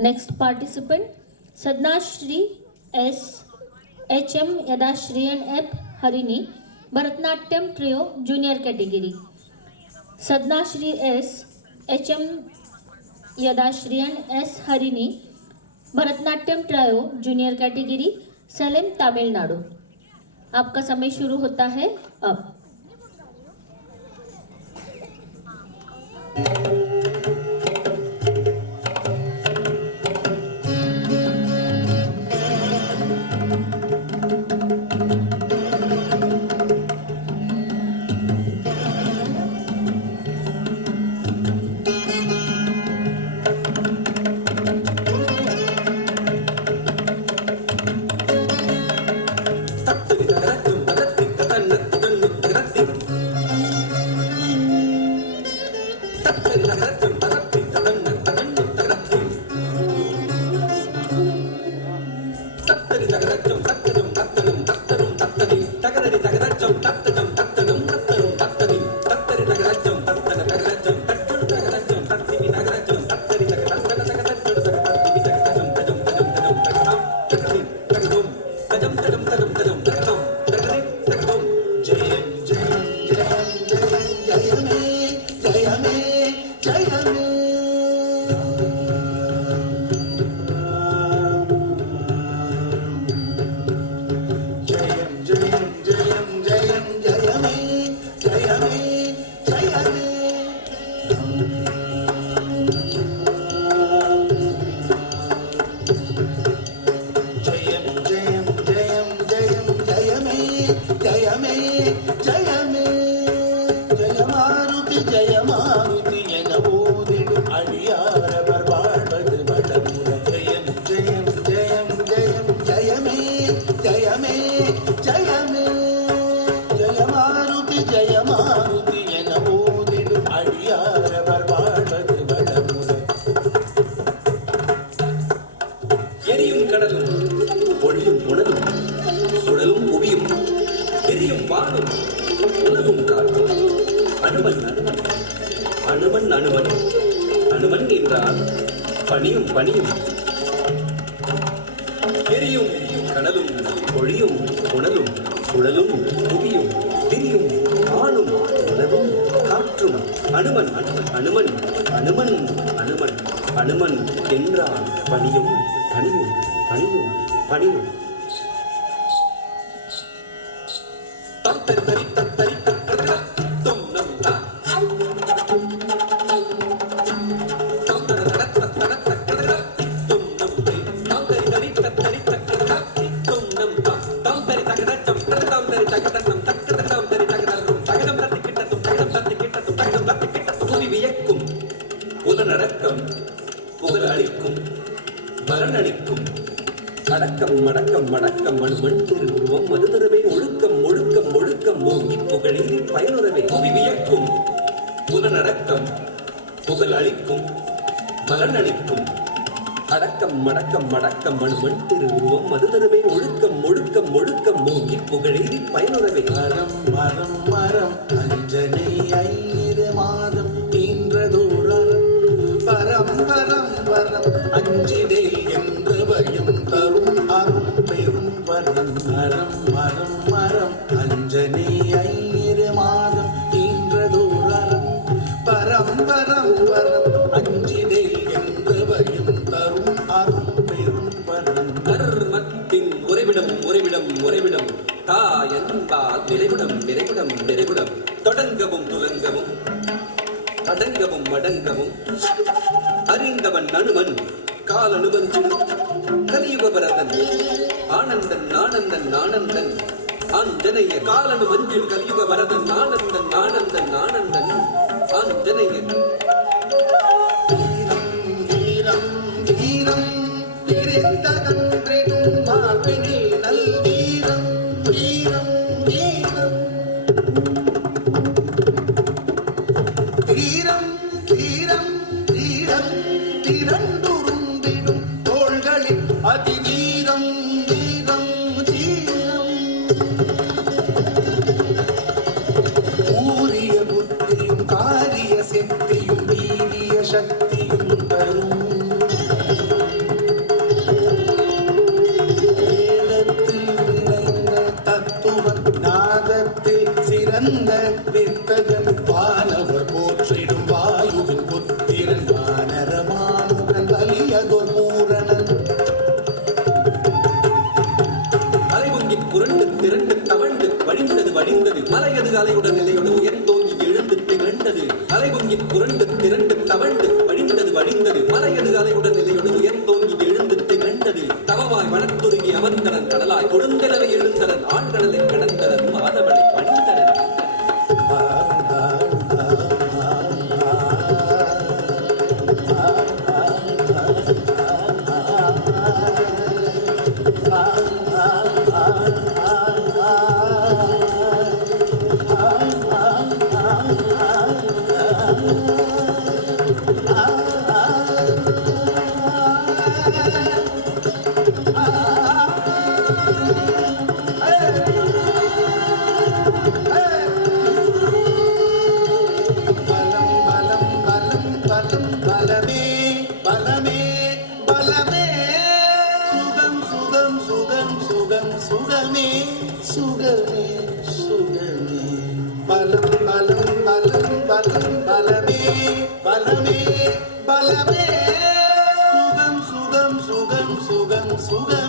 Next participant, Sadnashri S. HM Yadashri and F. Harini, Bharatnatyam Trio, Junior Category. Sadnashri S. HM Yadashri and S. Harini, Bharatanatyam trio junior category, Salem, Tamil Nadu. आपका समय शुरू होता है अब। அனுமன் என்றால் பணியும் பணியும் எரியும் கடலும் பொழியும் புனலும் சுழலும் புவியும் திரியும் வானும் உலகும் காற்றும் அனுமன் அனுமன் அனுமன் அனுமன் அனுமன் என்றால் பணியும் பணியும் பணியும் பணியும் தத்தரி தத்தரி தும் நம் தா அடக்கம் மடக்கம் மடக்கம் மண்மண் திருவுருவம் மதுதரவே ஒழுக்கம் ஒழுக்கம் ஒழுக்கம் ஓங்கி புகழீரி பயனுறவே புவி வியக்கும் புலனடக்கம் புகழ் அளிக்கும் பலன் அளிக்கும் அடக்கம் மடக்கம் மடக்கம் மண்மண் திருவுருவம் மதுதரவே ஒழுக்கம் ஒழுக்கம் ஒழுக்கம் ஓங்கி புகழீரி பயனுறவே மரம் மரம் மரம் அஞ்சனை ஐந்து மாதம் ஈன்றதோரம் வரம் வரம் வரம் அஞ்சிடே என்று பயம் தரும் அரும் பெரும் வரம் மரம் மரம் மரம் அஞ்சனை ஐந்து மாதம் ஈன்றதோரம் வரம் வரம் வரம் அஞ்சிடே என்று பயம் தரும் அரும் பெரும் வரம் தர்மத்தின் உறைவிடம் உறைவிடம் உறைவிடம் தாயன்பால் நிறைவிடம் நிறைவிடம் நிறைவிடம் தொடங்கவும் துலங்கவும் அடங்கவும் அடங்கவும் அறிந்தவன் அனுமன் கால் அனுபந்திடும் கலியுகபரதன் ஆனந்தன் ஆனந்தன் ஆனந்தன் ஆஞ்சனைய காலனு மஞ்சில் கலியுகபரதன் ஆனந்தன் ஆனந்தன் ஆனந்தன் ஆஞ்சனையன் வீரம் வீரம் வீரம் விரிந்த கன்றிடும் மார்பினில் நல் வீரம் வீரம் வீரம் வீரம் வீரம் வீரம் திரண்டுருந்திடும் தோள்களில் அதிவீரம் வீரம் வீரம் ஊரிய புத்தியும் காரிய சித்தியும் வீரிய சக்தியும் தரும் அலையது அலையுடன் நிலையுடன் உயர்ந்தோங்கி எழுந்திட்டு கண்டதில் தவமாய் வனத்துருகி அமர்ந்தனன் கடலாய் கொடுந்தளவை எழுந்தனன் ஆழ்கடலை கடந்தனன் மாதவனை பணிந்தனன். சுகமே சுகமே சுகமே பலம் பலம் பலம் பலம் பலமே பலமே பலமே சுகம் சுகம் சுகம் சுகம் சுகம்